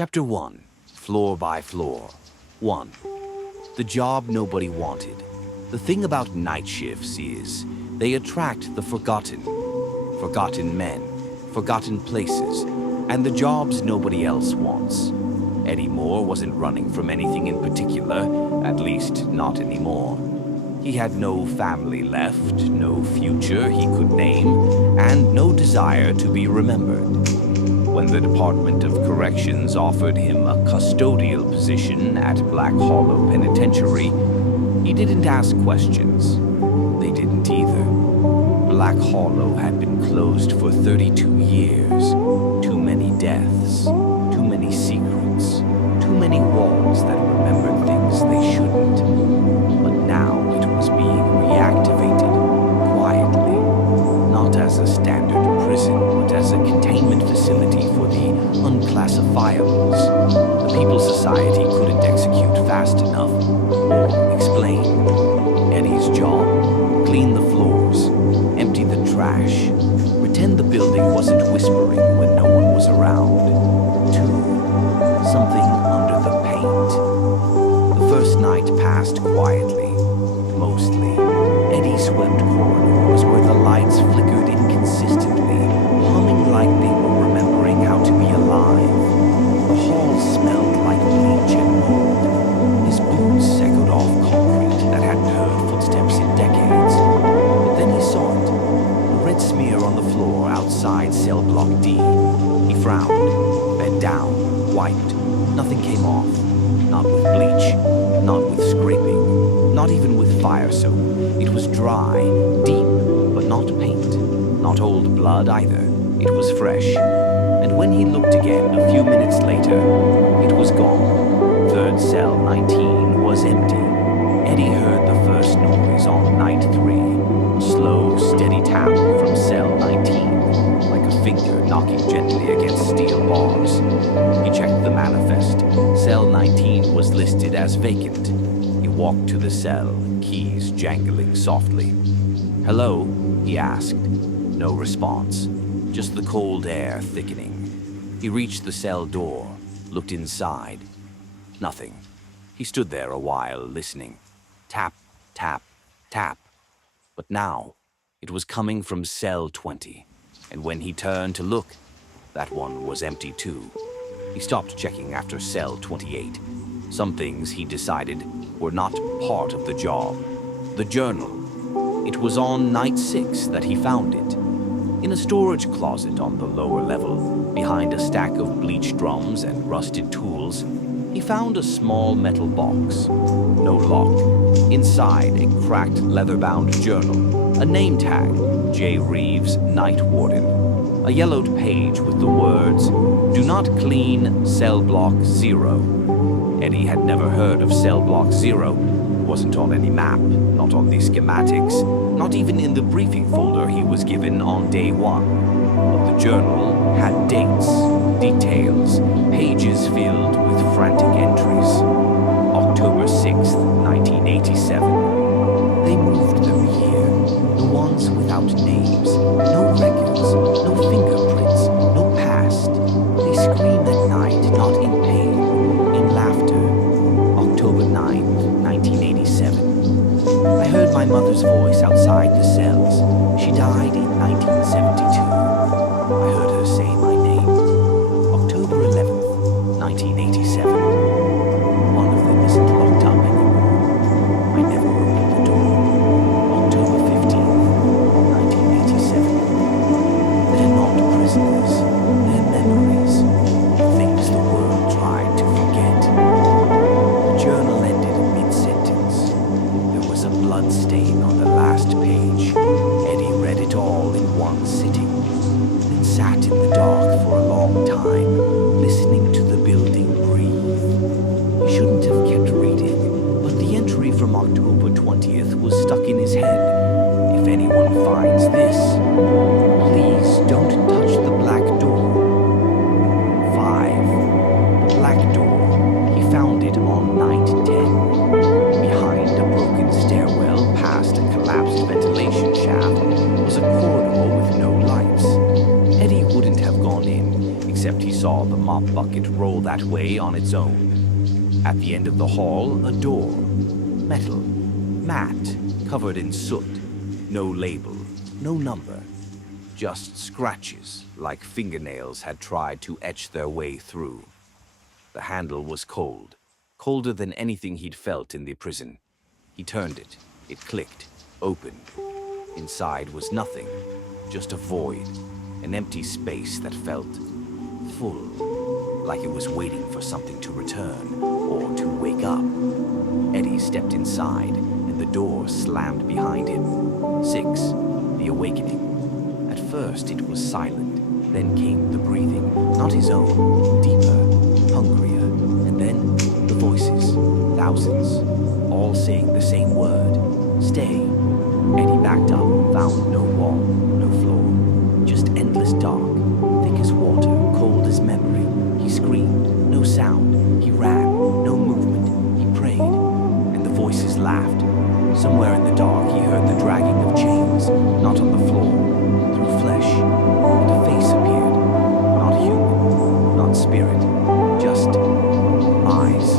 Chapter 1, Floor by Floor. 1. The job nobody wanted. The thing about night shifts is they attract the forgotten. Forgotten men, forgotten places, and the jobs nobody else wants. Eddie Moore wasn't running from anything in particular, at least not anymore. He had no family left, no future he could name, and no desire to be remembered. When the Department of Corrections offered him a custodial position at Black Hollow Penitentiary, he didn't ask questions. They didn't either. Black Hollow had been closed for 32 years. Too many deaths, too many secrets, too many walls that remembered things they shouldn't. But now it was being reactivated, quietly, not as a standard prison, but as a containment facility for the unclassifiables. The People's Society couldn't execute fast enough or explain. Eddie's job: clean the floors, empty the trash, pretend the building wasn't whispering when no one was around. 2. Something under the paint. The first night passed quietly, mostly. Eddie swept corridors where the lights flickered inconsistently, humming like they were remembering how to be alive. The halls smelled like bleach and mold. His boots echoed off concrete that hadn't heard footsteps in decades. But then he saw it, a red smear on the floor outside cell block D. He frowned, bent down, wiped. Nothing came off. Not with bleach, not with scraping, not even with fire soap. It was dry, deep, but not paint. Not old blood either. It was fresh. And when he looked again a few minutes later, it was gone. Third cell 19 was empty. Eddie heard the first noise on night 3. A slow, steady tap from cell 19, like a finger knocking gently against steel bars. He checked the manifest. Cell 19 was listed as vacant. He walked to the cell, keys jangling softly. "Hello?" he asked. No response, just the cold air thickening. He reached the cell door, looked inside. Nothing. He stood there a while, listening. Tap, tap, tap. But now, it was coming from cell 20. And when he turned to look, that one was empty too. He stopped checking after cell 28. Some things, he decided, were not part of the job. The journal. It was on night 6 that he found it. In a storage closet on the lower level, behind a stack of bleach drums and rusted tools, he found a small metal box. No lock. Inside, a cracked leather-bound journal. A name tag, J. Reeves, Night Warden. A yellowed page with the words, "Do not clean Cell Block 0. Eddie had never heard of Cell Block 0. Wasn't on any map, not on the schematics, not even in the briefing folder he was given on day 1. But the journal had dates, details, pages filled with frantic entries. October 6th, 1987. They moved them here, the ones without names, no records, no fingerprints, no past. They screamed at night, not in pain, in laughter. October 9th, 1987. I heard my mother's voice outside the cells. She died in 1972. I heard her say my name. October 11th, 1987. One of them isn't locked up anymore. I never opened the door. October 15th, 1987. They're not prisoners. They're memories. Things the world tried to forget. The journal ended mid-sentence. There was a blood stain on the last page. Eddie read it all in one sitting, then sat saw the mop bucket roll that way on its own. At the end of the hall, a door. Metal. Matte. Covered in soot. No label. No number. Just scratches, like fingernails had tried to etch their way through. The handle was cold. Colder than anything he'd felt in the prison. He turned it. It clicked. Opened. Inside was nothing. Just a void. An empty space that felt full, like it was waiting for something to return or to wake up. Eddie stepped inside, and the door slammed behind him. 6. The awakening. At first it was silent, then came the breathing, not his own, deeper, hungrier, and then the voices, thousands, all saying the same word, stay. Eddie backed up, found no wall, no floor, just endless dark, thick as water, cold as memory. He screamed, no sound. He ran, no movement. He prayed, and the voices laughed. Somewhere in the dark he heard the dragging of chains, not on the floor, through flesh, and a face appeared, not human, not spirit, just eyes,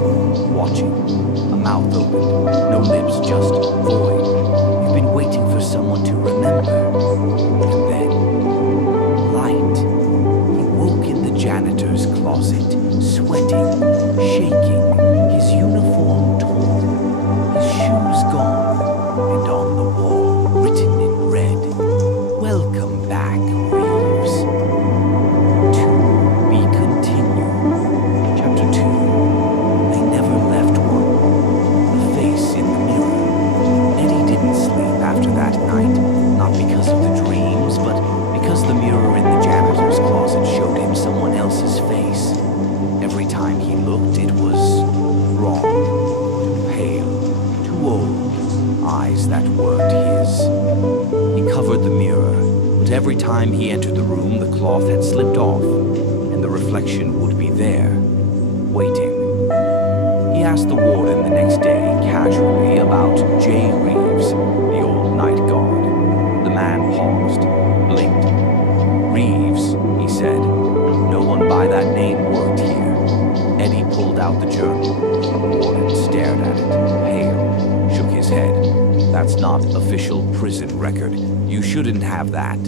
watching, a mouth opened, no lips, just void. You've been waiting for someone to remember. And then, light. He woke in the janitor's closet, sweating, shaking, his uniform torn, his shoes gone, and on the wall, written in red, "Welcome back, Reeves." To be continued. Chapter 2. They never left one. The face in the mirror. Eddie didn't sleep after that night, not because of the dreams, but because the mirror in the janitor's closet showed him someone else's face. Every time he looked, it was wrong, too pale, too old, eyes that weren't his. He covered the mirror, but every time he entered the room, the cloth had slipped off, and the reflection would be there, waiting. He asked the warden the next day, casually, about J. Reeves, the old night guard. The man paused, blinked. "Reeves," he said. "No one by that name worked here." Eddie pulled out the journal. The warden stared at it, pale, shook his head. "That's not official prison record. You shouldn't have that."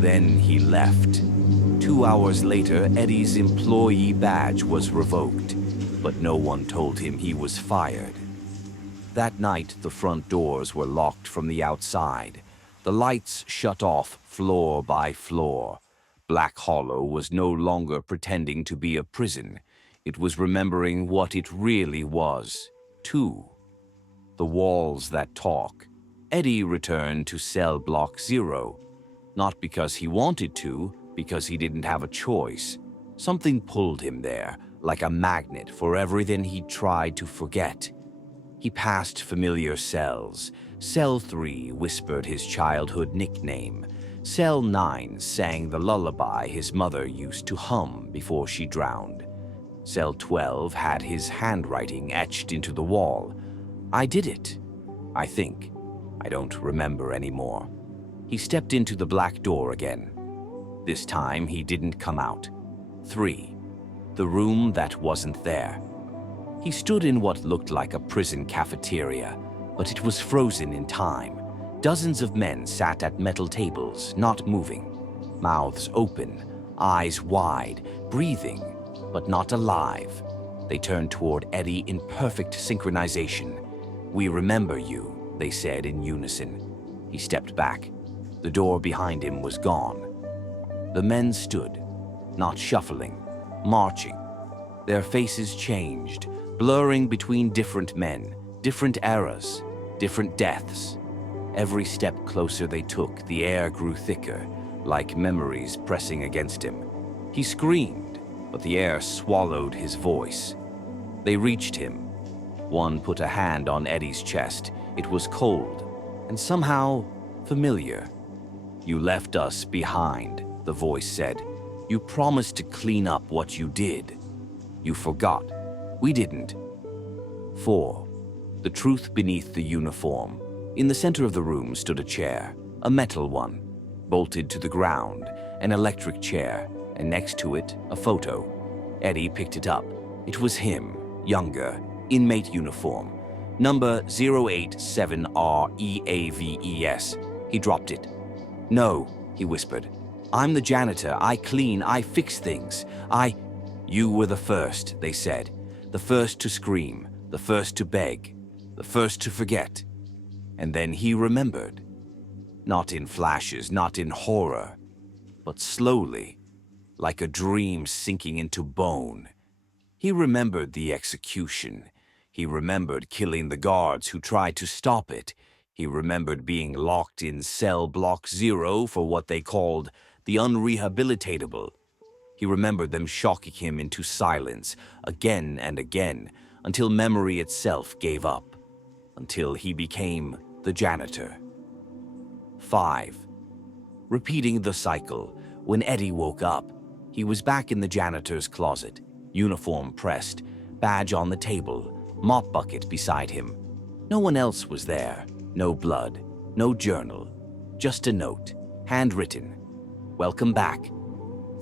Then he left. 2 hours later, Eddie's employee badge was revoked, but no one told him he was fired. That night, the front doors were locked from the outside. The lights shut off floor by floor. Black Hollow was no longer pretending to be a prison. It was remembering what it really was, too. The walls that talk. Eddie returned to cell block 0. Not because he wanted to, because he didn't have a choice. Something pulled him there, like a magnet for everything he'd tried to forget. He passed familiar cells. Cell 3 whispered his childhood nickname. Cell 9 sang the lullaby his mother used to hum before she drowned. Cell 12 had his handwriting etched into the wall. "I did it, I think. I don't remember anymore." He stepped into the black door again. This time he didn't come out. 3. The room that wasn't there. He stood in what looked like a prison cafeteria, but it was frozen in time. Dozens of men sat at metal tables, not moving. Mouths open, eyes wide, breathing, but not alive. They turned toward Eddie in perfect synchronization. "We remember you," they said in unison. He stepped back. The door behind him was gone. The men stood, not shuffling, marching. Their faces changed, blurring between different men, different eras, different deaths. Every step closer they took, the air grew thicker, like memories pressing against him. He screamed, but the air swallowed his voice. They reached him. One put a hand on Eddie's chest. It was cold, and somehow familiar. "You left us behind," the voice said. "You promised to clean up what you did. You forgot. We didn't." 4. The truth beneath the uniform. In the center of the room stood a chair, a metal one, bolted to the ground, an electric chair. and next to it, a photo. Eddie picked it up. It was him, younger, inmate uniform, number 087REAVES. He dropped it. "No," he whispered. "I'm the janitor. I clean. I fix things. You were the first," they said. "The first to scream, the first to beg, the first to forget." And then he remembered. Not in flashes, not in horror, but slowly, like a dream sinking into bone. He remembered the execution. He remembered killing the guards who tried to stop it. He remembered being locked in cell block 0 for what they called the unrehabilitatable. He remembered them shocking him into silence again and again until memory itself gave up, until he became the janitor. 5. Repeating the cycle, when Eddie woke up, he was back in the janitor's closet, uniform pressed, badge on the table, mop bucket beside him. No one else was there. No blood, no journal, just a note, handwritten. "Welcome back.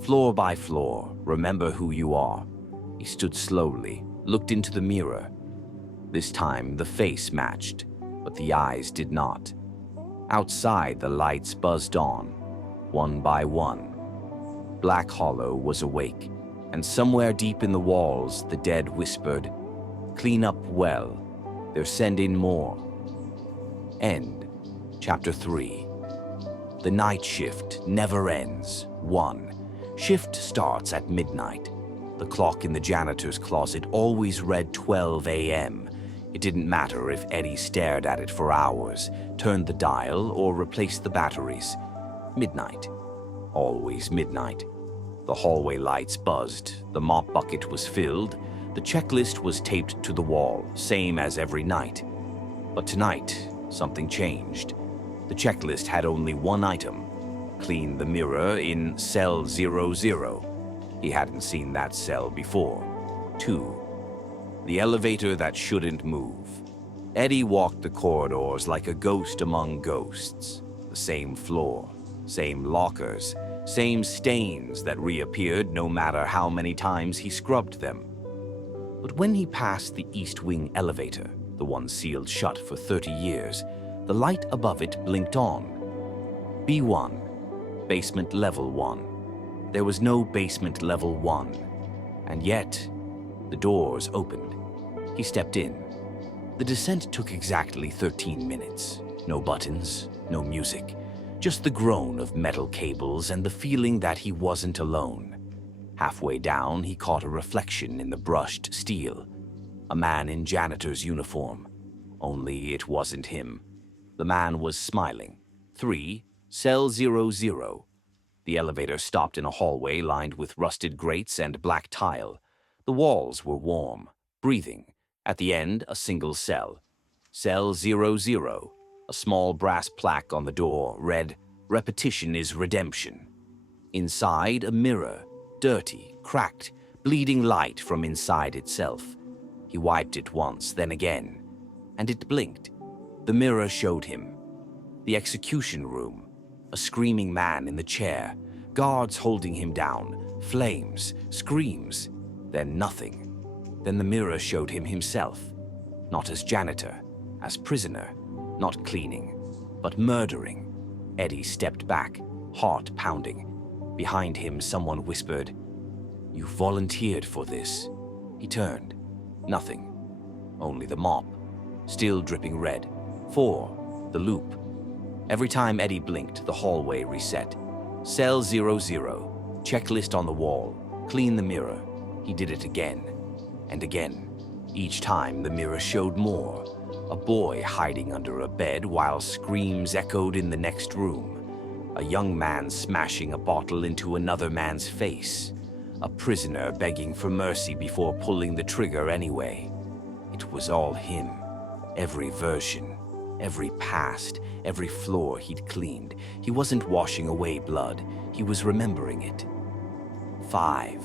Floor by floor, remember who you are." He stood slowly, looked into the mirror. This time the face matched, but the eyes did not. Outside the lights buzzed on, one by one. Black Hollow was awake, and somewhere deep in the walls the dead whispered, "Clean up well. They're sending more." End. Chapter 3. The night shift never ends. 1. Shift starts at midnight. The clock in the janitor's closet always read 12 a.m. It didn't matter if Eddie stared at it for hours, turned the dial, or replaced the batteries. Midnight. Always midnight. The hallway lights buzzed, the mop bucket was filled, the checklist was taped to the wall, same as every night. But tonight, something changed. The checklist had only one item: clean the mirror in cell 00. He hadn't seen that cell before. 2. The elevator that shouldn't move. Eddie walked the corridors like a ghost among ghosts. The same floor, same lockers, same stains that reappeared no matter how many times he scrubbed them. But when he passed the East Wing elevator, the one sealed shut for 30 years, the light above it blinked on. B1, basement level 1. There was no basement level 1. And yet, the doors opened. He stepped in. The descent took exactly 13 minutes. No buttons, no music, just the groan of metal cables and the feeling that he wasn't alone. Halfway down, he caught a reflection in the brushed steel. A man in janitor's uniform. Only it wasn't him. The man was smiling. 3, cell 00. The elevator stopped in a hallway lined with rusted grates and black tile. The walls were warm, breathing. At the end, a single cell. Cell 00. A small brass plaque on the door read, "Repetition is redemption." Inside, a mirror, dirty, cracked, bleeding light from inside itself. He wiped it once, then again, and it blinked. The mirror showed him the execution room, a screaming man in the chair, guards holding him down, flames, screams, then nothing. Then the mirror showed him himself, not as janitor, as prisoner, not cleaning, but murdering. Eddie stepped back, heart pounding. Behind him, someone whispered, "You volunteered for this." He turned. Nothing. Only the mop, still dripping red. 4. The loop. Every time Eddie blinked, the hallway reset. Cell 00. Checklist on the wall. Clean the mirror. He did it again. And again. Each time, the mirror showed more. A boy hiding under a bed while screams echoed in the next room. A young man smashing a bottle into another man's face. A prisoner begging for mercy before pulling the trigger anyway. It was all him. Every version. Every past. Every floor he'd cleaned. He wasn't washing away blood. He was remembering it. 5.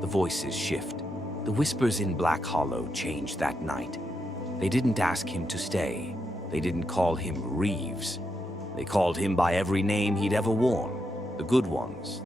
The voices shift. The whispers in Black Hollow changed that night. They didn't ask him to stay. They didn't call him Reeves. They called him by every name he'd ever worn. The good ones,